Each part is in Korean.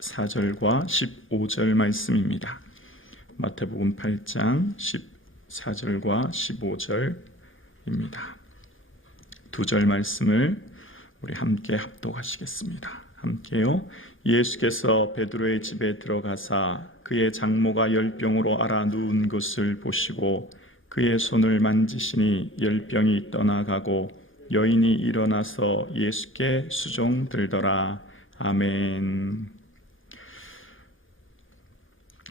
14절과 15절 말씀입니다. 마태복음 8장 14절과 15절입니다. 두 절 말씀을 우리 함께 합독하시겠습니다. 함께요. 예수께서 베드로의 집에 들어가사 그의 장모가 열병으로 앓아 누운 것을 보시고 그의 손을 만지시니 열병이 떠나가고 여인이 일어나서 예수께 수종들더라. 아멘.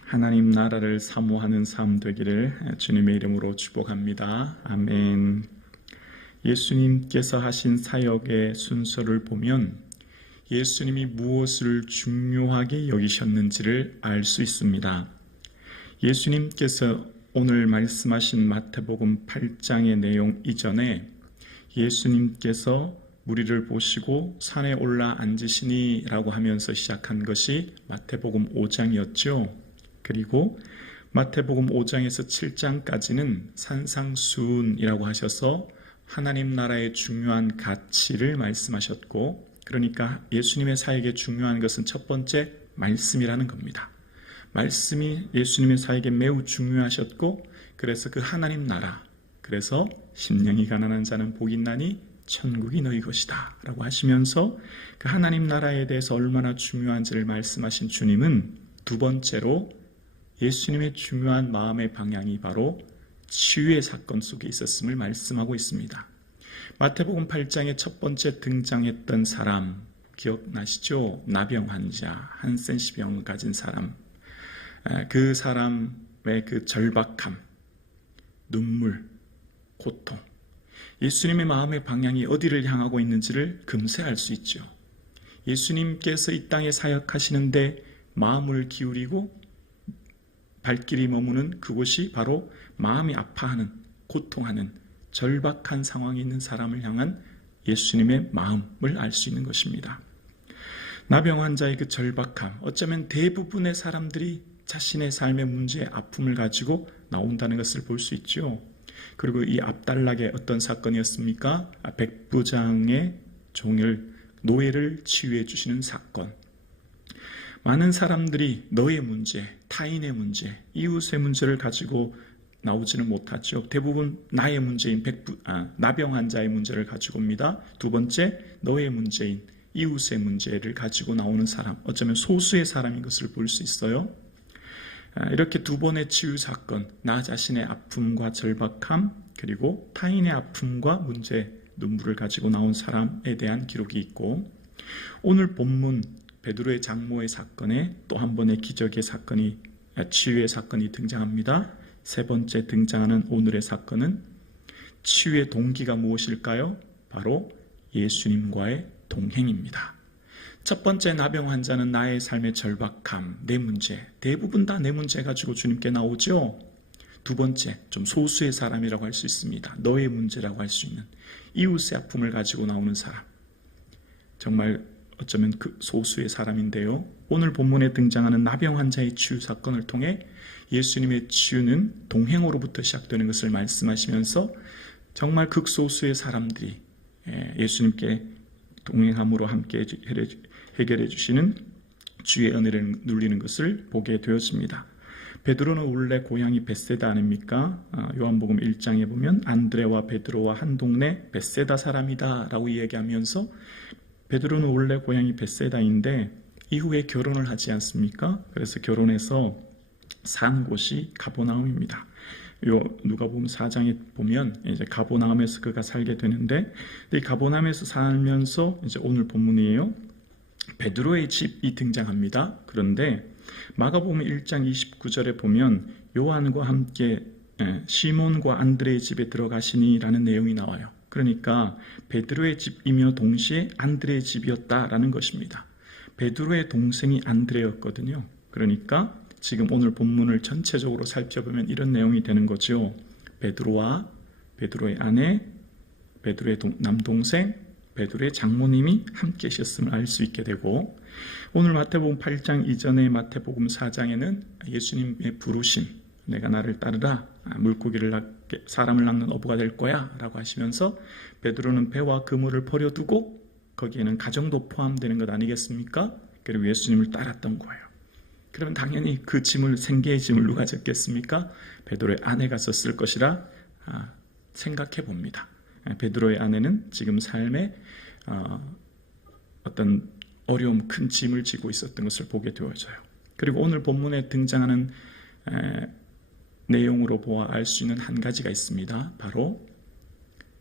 하나님 나라를 사모하는 삶 되기를 주님의 이름으로 축복합니다. 아멘. 예수님께서 하신 사역의 순서를 보면 예수님이 무엇을 중요하게 여기셨는지를 알 수 있습니다. 예수님께서 오늘 말씀하신 마태복음 8장의 내용 이전에 예수님께서 무리를 보시고 산에 올라 앉으시니 라고 하면서 시작한 것이 마태복음 5장이었죠. 그리고 마태복음 5장에서 7장까지는 산상수훈이라고 하셔서 하나님 나라의 중요한 가치를 말씀하셨고, 그러니까 예수님의 사역에 중요한 것은 첫 번째 말씀이라는 겁니다. 말씀이 예수님의 사역에 매우 중요하셨고, 그래서 그 하나님 나라, 그래서 심령이 가난한 자는 복이 있나니 천국이 너희 것이다 라고 하시면서 그 하나님 나라에 대해서 얼마나 중요한지를 말씀하신 주님은 두 번째로 예수님의 중요한 마음의 방향이 바로 치유의 사건 속에 있었음을 말씀하고 있습니다. 마태복음 8장에 첫 번째 등장했던 사람 기억나시죠? 나병 환자, 한센시병을 가진 사람, 그 사람의 그 절박함, 눈물, 고통, 예수님의 마음의 방향이 어디를 향하고 있는지를 금세 알 수 있죠. 예수님께서 이 땅에 사역하시는데 마음을 기울이고 발길이 머무는 그곳이 바로 마음이 아파하는, 고통하는, 절박한 상황에 있는 사람을 향한 예수님의 마음을 알 수 있는 것입니다. 나병 환자의 그 절박함, 어쩌면 대부분의 사람들이 자신의 삶의 문제의 아픔을 가지고 나온다는 것을 볼 수 있죠. 그리고 이 앞단락에 어떤 사건이었습니까? 백부장의 노예를 치유해 주시는 사건. 많은 사람들이 너의 문제, 타인의 문제, 이웃의 문제를 가지고 나오지는 못하죠. 대부분 나의 문제인 나병 환자의 문제를 가지고 옵니다. 두 번째, 너의 문제인 이웃의 문제를 가지고 나오는 사람, 어쩌면 소수의 사람인 것을 볼 수 있어요. 이렇게 두 번의 치유 사건, 나 자신의 아픔과 절박함, 그리고 타인의 아픔과 문제, 눈물을 가지고 나온 사람에 대한 기록이 있고, 오늘 본문 베드로의 장모의 사건에 또 한 번의 기적의 사건이, 치유의 사건이 등장합니다. 세 번째 등장하는 오늘의 사건은 치유의 동기가 무엇일까요? 바로 예수님과의 동행입니다. 첫 번째 나병 환자는 나의 삶의 절박함, 내 문제, 대부분 다 내 문제 가지고 주님께 나오죠. 두 번째, 좀 소수의 사람이라고 할 수 있습니다. 너의 문제라고 할 수 있는 이웃의 아픔을 가지고 나오는 사람, 정말 어쩌면 그 소수의 사람인데요. 오늘 본문에 등장하는 나병 환자의 치유 사건을 통해 예수님의 치유는 동행으로부터 시작되는 것을 말씀하시면서 정말 극소수의 사람들이 예수님께 동행함으로 함께 해결해 주시는 주의 은혜를 누리는 것을 보게 되었습니다. 베드로는 원래 고향이 벳세다 아닙니까? 요한복음 1장에 보면 안드레와 베드로와 한 동네 벳세다 사람이다 라고 이야기하면서 베드로는 원래 고향이 벳세다인데 이후에 결혼을 하지 않습니까? 그래서 결혼해서 산 곳이 가버나움입니다. 누가복음 4장에 보면 이제 가버나움에서 그가 살게 되는데, 이 가버나움에서 살면서 이제 오늘 본문이에요. 베드로의 집이 등장합니다. 그런데 마가복음 1장 29절에 보면 요한과 함께 시몬과 안드레의 집에 들어가시니라는 내용이 나와요. 그러니까 베드로의 집이며 동시에 안드레의 집이었다라는 것입니다. 베드로의 동생이 안드레였거든요. 그러니까 지금 오늘 본문을 전체적으로 살펴보면 이런 내용이 되는 거죠. 베드로와 베드로의 아내, 베드로의 남동생, 베드로의 장모님이 함께 계셨음을 알 수 있게 되고, 오늘 마태복음 8장 이전의 마태복음 4장에는 예수님의 부르심, 내가 나를 따르라, 사람을 낚는 어부가 될 거야 라고 하시면서 베드로는 배와 그물을 버려두고 거기에는 가정도 포함되는 것 아니겠습니까? 그리고 예수님을 따랐던 거예요. 그러면 당연히 그 짐을, 생계의 짐을 누가 졌겠습니까? 베드로의 아내가 졌을 것이라 생각해 봅니다. 베드로의 아내는 지금 삶에 어떤 어려움, 큰 짐을 지고 있었던 것을 보게 되어져요. 그리고 오늘 본문에 등장하는 내용으로 보아 알 수 있는 한 가지가 있습니다. 바로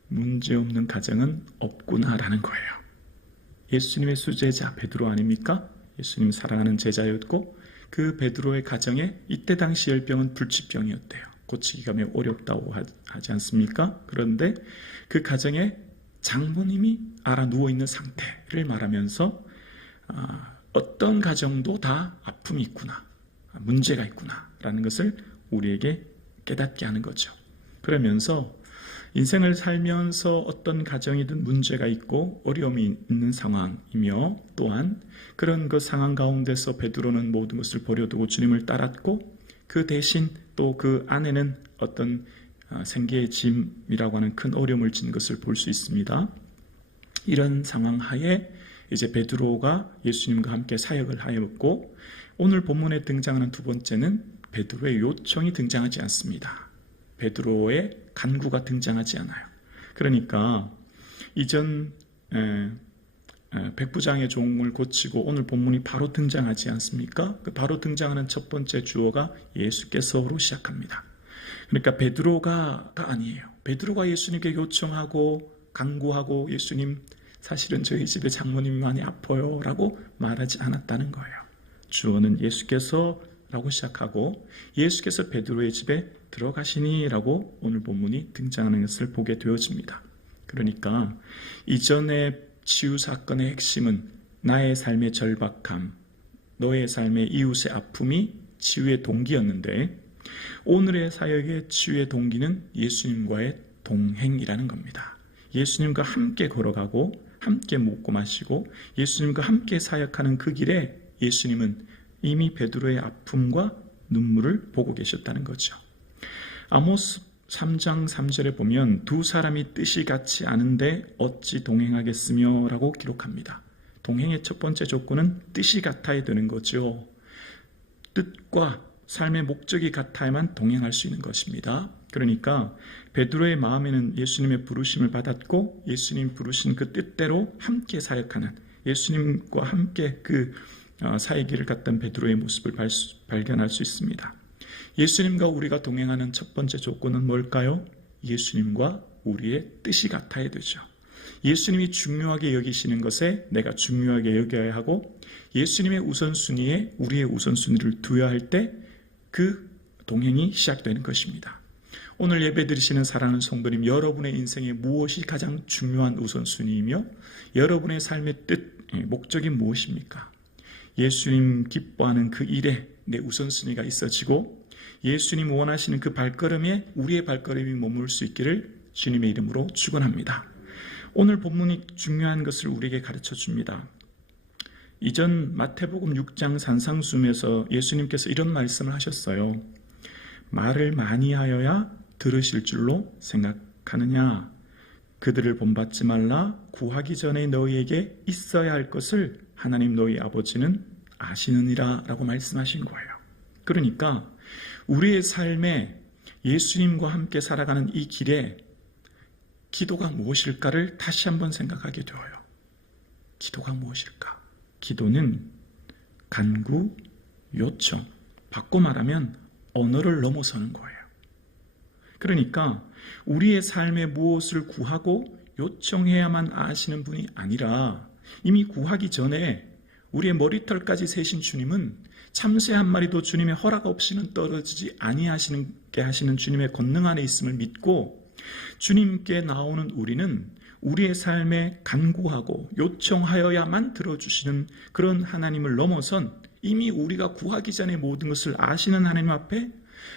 문제없는 가정은 없구나라는 거예요. 예수님의 수제자 베드로 아닙니까? 예수님 사랑하는 제자였고 그 베드로의 가정에 이때 당시 열병은 불치병이었대요. 고치기가 매우 어렵다고 하지 않습니까? 그런데 그 가정에 장모님이 알아 누워있는 상태를 말하면서 어떤 가정도 다 아픔이 있구나, 문제가 있구나 라는 것을 우리에게 깨닫게 하는 거죠. 그러면서 인생을 살면서 어떤 가정이든 문제가 있고 어려움이 있는 상황이며 또한 그런 그 상황 가운데서 베드로는 모든 것을 버려두고 주님을 따랐고 그 대신 또 그 아내는 어떤 생계의 짐이라고 하는 큰 어려움을 진 것을 볼 수 있습니다. 이런 상황 하에 이제 베드로가 예수님과 함께 사역을 하였고 오늘 본문에 등장하는 두 번째는 베드로의 요청이 등장하지 않습니다. 베드로의 간구가 등장하지 않아요. 그러니까 이전 백부장의 종을 고치고 오늘 본문이 바로 등장하지 않습니까? 그 바로 등장하는 첫 번째 주어가 예수께서로 시작합니다. 그러니까 베드로가 아니에요. 베드로가 예수님께 요청하고 간구하고 예수님 사실은 저희 집에 장모님이 많이 아파요 라고 말하지 않았다는 거예요. 주어는 예수께서 라고 시작하고 예수께서 베드로의 집에 들어가시니 라고 오늘 본문이 등장하는 것을 보게 되어집니다. 그러니까 이전의 치유 사건의 핵심은 나의 삶의 절박함, 너의 삶의 이웃의 아픔이 치유의 동기였는데 오늘의 사역의 치유의 동기는 예수님과의 동행이라는 겁니다. 예수님과 함께 걸어가고 함께 먹고 마시고 예수님과 함께 사역하는 그 길에 예수님은 이미 베드로의 아픔과 눈물을 보고 계셨다는 거죠. 아모스 3장 3절에 보면 두 사람이 뜻이 같지 않은데 어찌 동행하겠으며 라고 기록합니다. 동행의 첫 번째 조건은 뜻이 같아야 되는 거죠. 뜻과 삶의 목적이 같아야만 동행할 수 있는 것입니다. 그러니까 베드로의 마음에는 예수님의 부르심을 받았고 예수님 부르신 그 뜻대로 함께 사역하는 예수님과 함께 그 사의 길을 갔던 베드로의 모습을 발견할 수 있습니다. 예수님과 우리가 동행하는 첫 번째 조건은 뭘까요? 예수님과 우리의 뜻이 같아야 되죠. 예수님이 중요하게 여기시는 것에 내가 중요하게 여겨야 하고 예수님의 우선순위에 우리의 우선순위를 두어야 할 때 그 동행이 시작되는 것입니다. 오늘 예배드리시는 사랑하는 성도님, 여러분의 인생에 무엇이 가장 중요한 우선순위이며 여러분의 삶의 뜻, 목적이 무엇입니까? 예수님 기뻐하는 그 일에 내 우선순위가 있어지고 예수님 원하시는 그 발걸음에 우리의 발걸음이 머물 수 있기를 주님의 이름으로 축원합니다. 오늘 본문이 중요한 것을 우리에게 가르쳐 줍니다. 이전 마태복음 6장 산상수훈에서 예수님께서 이런 말씀을 하셨어요. 말을 많이 하여야 들으실 줄로 생각하느냐? 그들을 본받지 말라. 구하기 전에 너희에게 있어야 할 것을 하나님 너희 아버지는 아시느니라 라고 말씀하신 거예요. 그러니까 우리의 삶에 예수님과 함께 살아가는 이 길에 기도가 무엇일까를 다시 한번 생각하게 되어요. 기도가 무엇일까? 기도는 간구, 요청, 바꿔 말하면 언어를 넘어서는 거예요. 그러니까 우리의 삶에 무엇을 구하고 요청해야만 아시는 분이 아니라 이미 구하기 전에 우리의 머리털까지 세신 주님은 참새 한 마리도 주님의 허락 없이는 떨어지지 아니하시게 하시는 주님의 권능 안에 있음을 믿고 주님께 나오는 우리는 우리의 삶에 간구하고 요청하여야만 들어주시는 그런 하나님을 넘어선 이미 우리가 구하기 전에 모든 것을 아시는 하나님 앞에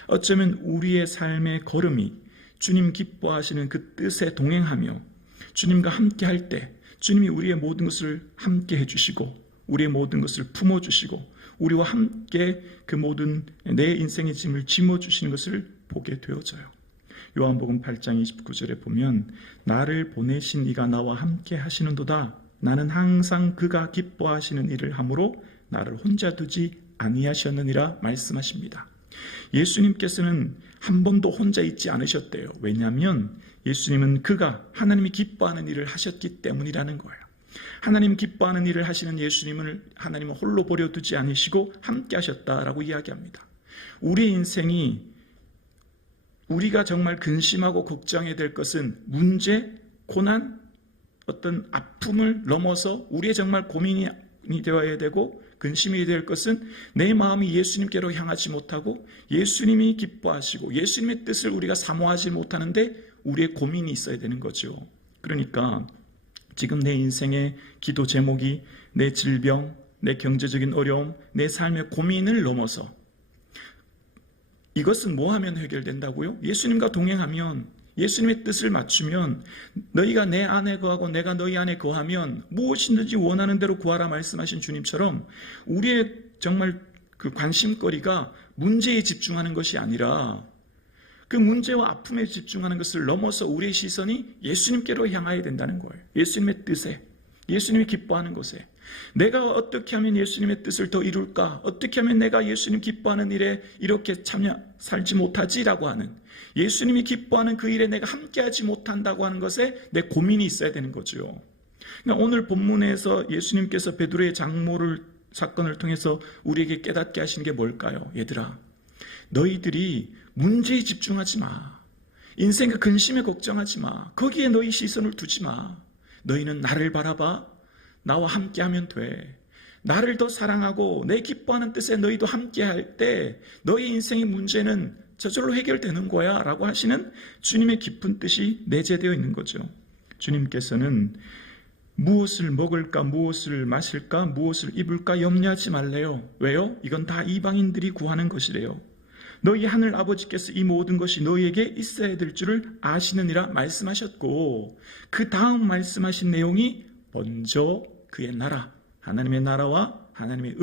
어쩌면 우리의 삶의 걸음이 주님 기뻐하시는 그 뜻에 동행하며 주님과 함께 할 때 주님이 우리의 모든 것을 함께 해주시고 우리의 모든 것을 품어주시고 우리와 함께 그 모든 내 인생의 짐을 짊어주시는 것을 보게 되어져요. 요한복음 8장 29절에 보면 나를 보내신 이가 나와 함께 하시는도다. 나는 항상 그가 기뻐하시는 일을 함으로 나를 혼자 두지 아니하셨느니라 말씀하십니다. 예수님께서는 한 번도 혼자 있지 않으셨대요. 왜냐하면 예수님은 그가 하나님이 기뻐하는 일을 하셨기 때문이라는 거예요. 하나님 기뻐하는 일을 하시는 예수님을 하나님은 홀로 버려두지 않으시고 함께 하셨다라고 이야기합니다. 우리 인생이 우리가 정말 근심하고 걱정해야 될 것은 문제, 고난, 어떤 아픔을 넘어서 우리의 정말 고민이 되어야 되고 근심이 될 것은 내 마음이 예수님께로 향하지 못하고 예수님이 기뻐하시고 예수님의 뜻을 우리가 사모하지 못하는데 우리의 고민이 있어야 되는 거죠. 그러니까 지금 내 인생의 기도 제목이 내 질병, 내 경제적인 어려움, 내 삶의 고민을 넘어서 이것은 뭐 하면 해결된다고요? 예수님과 동행하면, 예수님의 뜻을 맞추면, 너희가 내 안에 거하고 내가 너희 안에 거하면 무엇이든지 원하는 대로 구하라 말씀하신 주님처럼 우리의 정말 그 관심거리가 문제에 집중하는 것이 아니라 그 문제와 아픔에 집중하는 것을 넘어서 우리의 시선이 예수님께로 향해야 된다는 거예요. 예수님의 뜻에, 예수님이 기뻐하는 것에. 내가 어떻게 하면 예수님의 뜻을 더 이룰까? 어떻게 하면 내가 예수님 기뻐하는 일에 이렇게 살지 못하지라고 하는, 예수님이 기뻐하는 그 일에 내가 함께하지 못한다고 하는 것에 내 고민이 있어야 되는 거죠. 그러니까 오늘 본문에서 예수님께서 베드로의 장모를 사건을 통해서 우리에게 깨닫게 하신 게 뭘까요? 얘들아, 너희들이 문제에 집중하지 마. 인생의 근심에 걱정하지 마. 거기에 너희 시선을 두지 마. 너희는 나를 바라봐. 나와 함께하면 돼. 나를 더 사랑하고 내 기뻐하는 뜻에 너희도 함께할 때 너희 인생의 문제는 저절로 해결되는 거야 라고 하시는 주님의 깊은 뜻이 내재되어 있는 거죠. 주님께서는 무엇을 먹을까, 무엇을 마실까, 무엇을 입을까 염려하지 말래요. 왜요? 이건 다 이방인들이 구하는 것이래요. 너희 하늘 아버지께서 이 모든 것이 너희에게 있어야 될 줄을 아시느니라 말씀하셨고, 그 다음 말씀하신 내용이 먼저 그의 나라, 하나님의 나라와 하나님의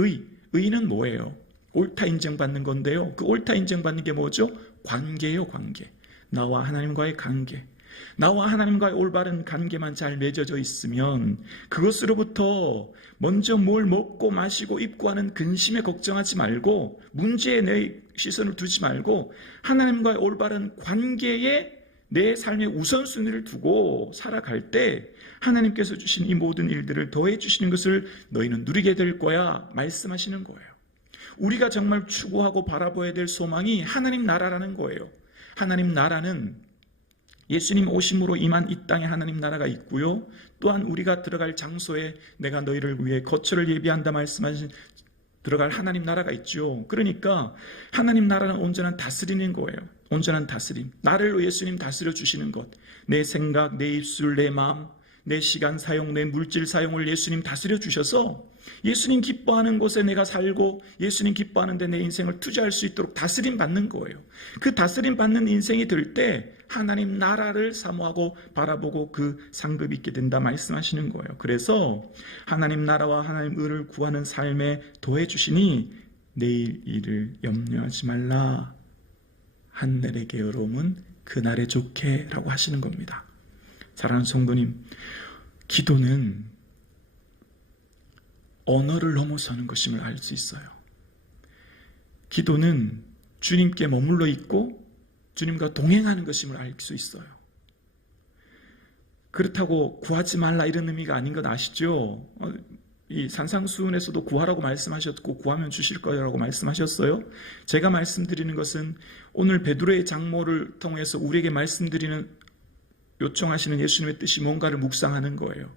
의는 뭐예요? 옳다 인정받는 건데요. 그 옳다 인정받는 게 뭐죠? 관계예요, 관계. 나와 하나님과의 관계. 나와 하나님과의 올바른 관계만 잘 맺어져 있으면 그것으로부터 먼저 뭘 먹고 마시고 입고 하는 근심에 걱정하지 말고, 문제에 내 시선을 두지 말고 하나님과의 올바른 관계에 내 삶의 우선순위를 두고 살아갈 때 하나님께서 주신 이 모든 일들을 더해 주시는 것을 너희는 누리게 될 거야 말씀하시는 거예요. 우리가 정말 추구하고 바라봐야 될 소망이 하나님 나라라는 거예요. 하나님 나라는 예수님 오심으로 임한 이 땅에 하나님 나라가 있고요. 또한 우리가 들어갈 장소에 내가 너희를 위해 거처를 예비한다 말씀하신 들어갈 하나님 나라가 있죠. 그러니까 하나님 나라는 온전한 다스리는 거예요. 온전한 다스림. 나를 예수님 다스려 주시는 것. 내 생각, 내 입술, 내 마음, 내 시간 사용, 내 물질 사용을 예수님 다스려 주셔서 예수님 기뻐하는 곳에 내가 살고 예수님 기뻐하는 데 내 인생을 투자할 수 있도록 다스림 받는 거예요. 그 다스림 받는 인생이 될 때 하나님 나라를 사모하고 바라보고 그 상급이 있게 된다 말씀하시는 거예요. 그래서 하나님 나라와 하나님 의를 구하는 삶에 더해 주시니 내일 일을 염려하지 말라. 한날의 게으름은 그날의 좋게 라고 하시는 겁니다. 사랑하는 성도님, 기도는 언어를 넘어서는 것임을 알 수 있어요. 기도는 주님께 머물러 있고 주님과 동행하는 것임을 알 수 있어요. 그렇다고 구하지 말라 이런 의미가 아닌 건 아시죠? 이 산상수훈에서도 구하라고 말씀하셨고 구하면 주실 거라고 말씀하셨어요. 제가 말씀드리는 것은 오늘 베드로의 장모를 통해서 우리에게 말씀드리는 요청하시는 예수님의 뜻이 뭔가를 묵상하는 거예요.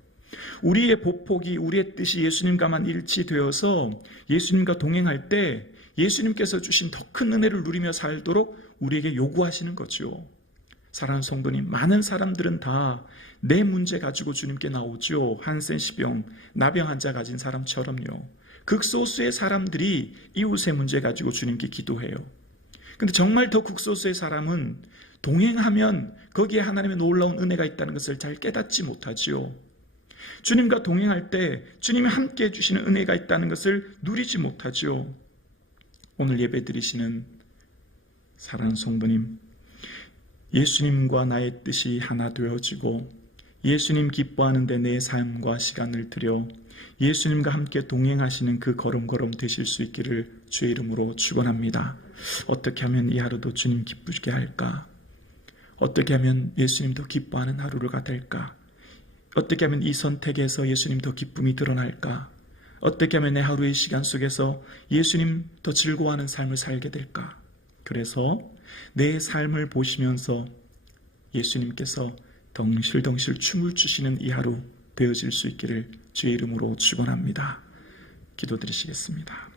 우리의 보폭이, 우리의 뜻이 예수님과만 일치되어서 예수님과 동행할 때 예수님께서 주신 더 큰 은혜를 누리며 살도록 우리에게 요구하시는 거죠. 사랑하는 성도님, 많은 사람들은 다 내 문제 가지고 주님께 나오죠. 한센시병, 나병 환자 가진 사람처럼요. 극소수의 사람들이 이웃의 문제 가지고 주님께 기도해요. 근데 정말 더 극소수의 사람은 동행하면 거기에 하나님의 놀라운 은혜가 있다는 것을 잘 깨닫지 못하지요. 주님과 동행할 때 주님이 함께 해주시는 은혜가 있다는 것을 누리지 못하지요. 오늘 예배 드리시는 사랑하는 성도님, 예수님과 나의 뜻이 하나 되어지고 예수님 기뻐하는 데 내 삶과 시간을 들여 예수님과 함께 동행하시는 그 걸음걸음 되실 수 있기를 주의 이름으로 축원합니다. 어떻게 하면 이 하루도 주님 기쁘게 할까? 어떻게 하면 예수님 더 기뻐하는 하루가 될까? 어떻게 하면 이 선택에서 예수님 더 기쁨이 드러날까? 어떻게 하면 내 하루의 시간 속에서 예수님 더 즐거워하는 삶을 살게 될까? 그래서 내 삶을 보시면서 예수님께서 덩실덩실 춤을 추시는 이 하루 되어질 수 있기를 주의 이름으로 축원합니다. 기도드리시겠습니다.